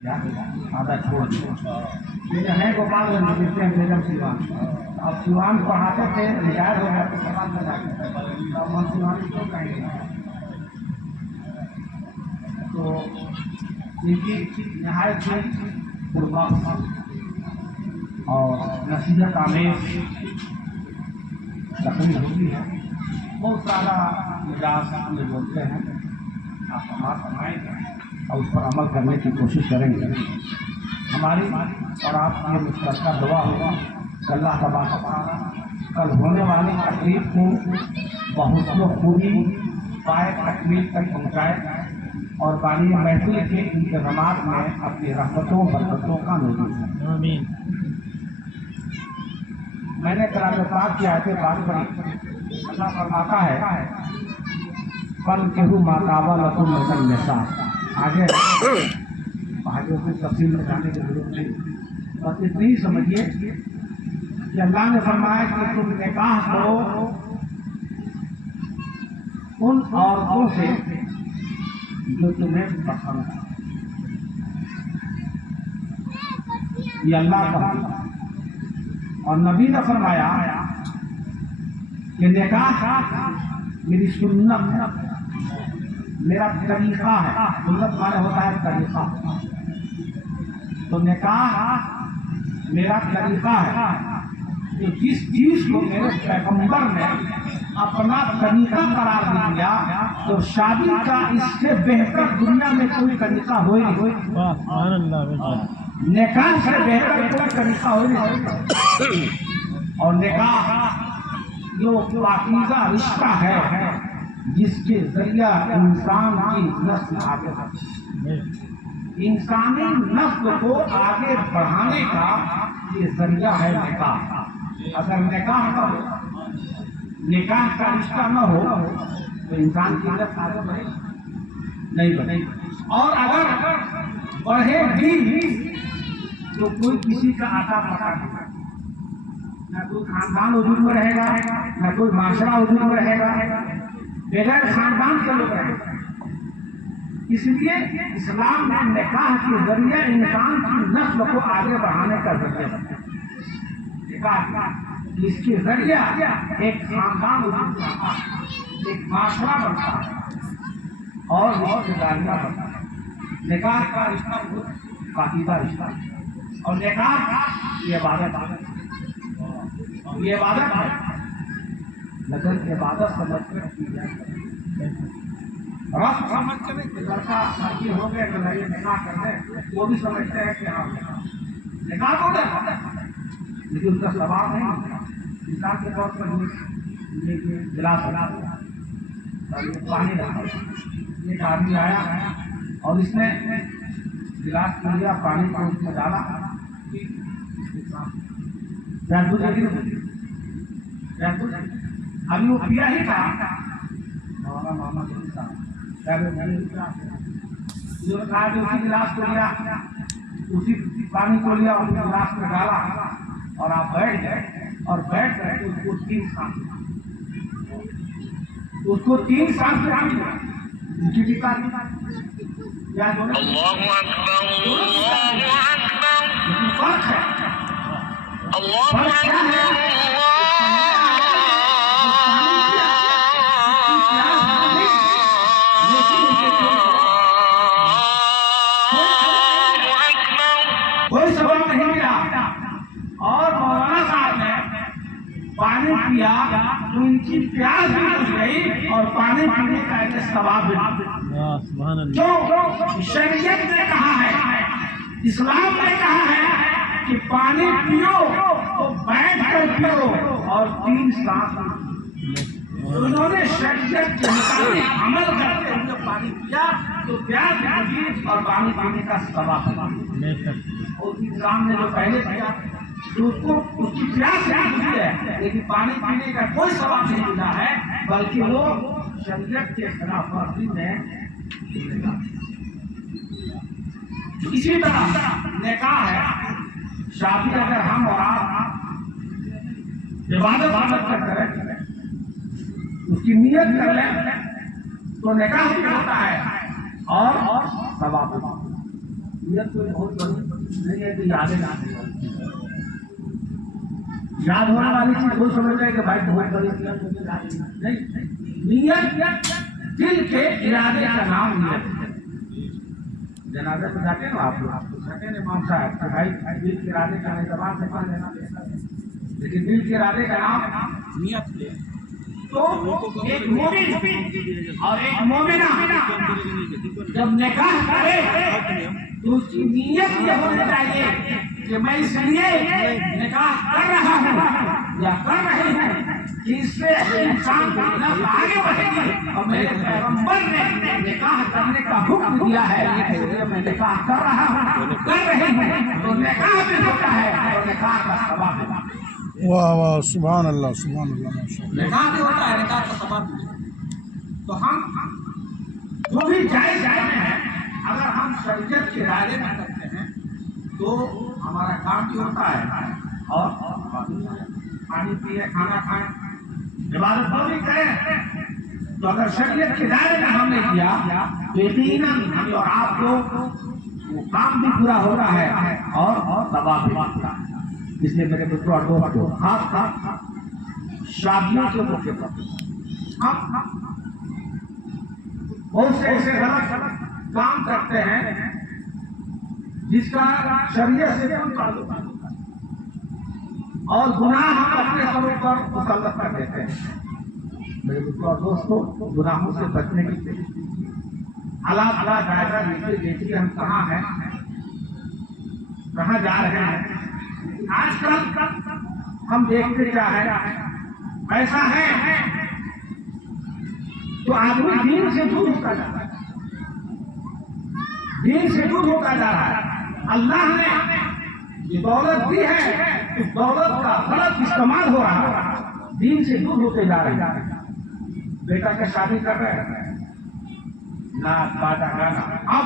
आधा छोड़ दिया। मेरे हैं गोपालगंज जिससे हम बेगम सिवान, अब सिवान पढ़ाते थे, रिटायर हो गया तो सवाल बना तो हम सिवान क्यों कहेंगे। तो इनकी नहायत हुई दुर्गा और नसीहत आमेज तकलीफ होती है। बहुत सारा मिजाज में बोलते हैं, आप समाज समाएंगे और उस पर अमल करने की कोशिश करेंगे। हमारी और आपकी मुश्तरका दुआ होगा कि अल्लाह तबारक व तआला कल होने वाली तकलीफ को बहुत खूबी पाए, तकलीफ तक पहुँचाए और बानी महफिल के इंतज़ामात में अपनी रहमतों बरकतों का नज़ूर है। मैंने कलाम पाक की आयत बात करी। अल्लाह फरमाता है फल केहू मातावा लकुम मिनन निसा। आगे उसकी तफसील में जाने की जरूरत नहीं, बस इतनी ही समझिए कि अल्लाह ने फरमाया कि तुम निकाह करो उन औरतों से जो तुम्हें पसंद है। ये अल्लाह का हुक्म। और नबी ने फरमाया कि निकाह मेरी सुन्नत, मेरा तरीका है। सुन्नत माने होता है तरीका, तो निकाह मेरा तरीका है। तो जिस चीज को मेरे पैगंबर ने अपना तरीका करार दिया, तो शादी का इससे बेहतर दुनिया में कोई तरीका हो ही नहीं। निकाह से बेहतर कोई तरीका हो ही नहीं। और निकाह जो पाकीज़ा रिश्ता है जिसके जरिया इंसान की नस्ल आगे बढ़े, इंसानी नस्ल को आगे बढ़ाने का ये जरिया है निकाह। अगर निकाह न हो, निकाह का रिश्ता न हो तो इंसान की नस्ल आगे बढ़े नहीं बढ़ेगी। और अगर बढ़ेगी तो कोई किसी का आता पता नहीं, न कोई खानदान वजूद में रहेगा, न कोई माशरा वजूद में रहेगा, बगैर खानदान के लोग रहेंगे। इसलिए इस्लाम ने निकाह के जरिए इंसान की नस्ल को आगे बढ़ाने का जरिया निकाह, इसके जरिए एक खानदान वजूद में आता है, एक माशरा बनता है और रिश्तेदारियां बनता है। निकाह का रिश्ता पाकीज़ा रिश्ता, और निकाह ये इबादत है, ये इबादत है, लेकिन इबादत समझ कर की जाए। रस्म समझ कर लड़का लड़की हो गए तो नहीं निकाह कर ले, वो भी समझते हैं कि हाँ निकाह हो गया, लेकिन उसका स्वभाव नहीं। इंसान के तौर पर गिलास पानी रखा, एक आदमी आया और इसने गिलास पी लिया, पानी को उसमें डाला, अभी वो पिया ही था, मामा जो कहा कि उसी गिलास को लिया, उसी पानी को लिया, उसी गिलास में डाला और आप बैठ गए और बैठ गए उसको 3 सांस, उसको 3 सांस फर्क है। फर्क क्या है? कोई सबक नहीं मिला। और मौलाना साहब ने पानी पिया तो इनकी प्यास भी बुझ गई और पानी पीने का एक सवाब भी। जो शरीयत ने कहा है, इस्लाम ने कहा है कि पानी पियो तो बैठ कर पियो और 3 सांस। उन्होंने शरीयत के मुताबिक अमल करते हुए पानी पिया तो प्यास बुझी और पानी पीने का सवाब। और इस्लाम ने जो पहले किया तो उसको उसकी प्यास नहीं बुझी है, लेकिन पानी पीने का कोई सवाब नहीं मिला है, बल्कि वो शरीयत के खिलाफ वर्जी में। इसी तरह निकाह है, शादी अगर हम और आप इबादत कर करें, उसकी नियत कर लें तो निकाह भी होता है और सवाब। نیت تو بہت بڑی نہیں ہے کہ یادیں یاد ہونے والی چیز وہ سمجھ رہے کہ بھائی بہت بڑی نہیں، نیت دل کے ارادے کا نام نیت ہے۔ جنازے میں جاتے ہیں نا آپ لوگ کہتے ہیں امام صاحب کہ بھائی دل کے ارادے کا اعتبار سے پڑھ لینا، لیکن دل کے ارادے کا نام نیت ہے۔ تو ایک مومن اور ایک مومنہ جب نکاح کرے تو اس کی نیت یہ ہونی چاہیے کہ میں اس لیے نکاح کر رہا ہوں یا کر رہے ہیں کہ اس سے انسان کا نفس آگے بڑھے گی، اور میرے پیغمبر نے نکاح کرنے کا حکم دیا ہے، اس لیے میں نکاح کر رہا ہوں، کر رہے ہیں، تو نکاح بھی ہوتا ہے اور نکاح کا ثواب ہے۔ واہ واہ، سبحان اللہ سبحان اللہ، ماشاء اللہ۔ نکاح بھی ہوتا ہے، نکاح کا ثواب بھی ہے۔ تو ہم جو بھی جائز ہیں اگر ہم شریعت کے دائرے میں کرتے ہیں تو ہمارا کام بھی ہوتا ہے اور پانی پیے، کھانا کھائیں، عبادت بھی کریں۔ تو اگر شریعت کے دائرے میں ہم نے کیا تو یقیناً ہم اور آپ کو وہ کام بھی پورا ہوتا ہے اور ثواب بھی ہوتا ہے۔ اس لیے میرے متروں اور دوستوں، خاص خاص شادیوں کے موقع پر ہم بہت سے ایسے غلط کام کرتے ہیں جس کا شریعت سے کوئی تعلق نہیں ہوتا، اور گناہ ہم اپنے سروں پر مسلط کر دیتے ہیں۔ میرے متروں اور دوستوں، گناہوں سے بچنے کی حالات جائزہ لیجیے، دیکھیے ہم کہاں ہیں، کہاں جا رہے ہیں۔ آج کل ہم دیکھتے کیا ہے، ایسا ہے تو آدمی دین سے دور ہوتا جا رہا ہے، دین سے دور ہوتا جا رہا ہے۔ اللہ نے یہ دولت دی ہے، اس دولت کا غلط استعمال ہو رہا ہے، دین سے دور ہوتے جا رہے ہیں۔ بیٹا کا شادی کر رہے ہیں، ناچ گانا، اب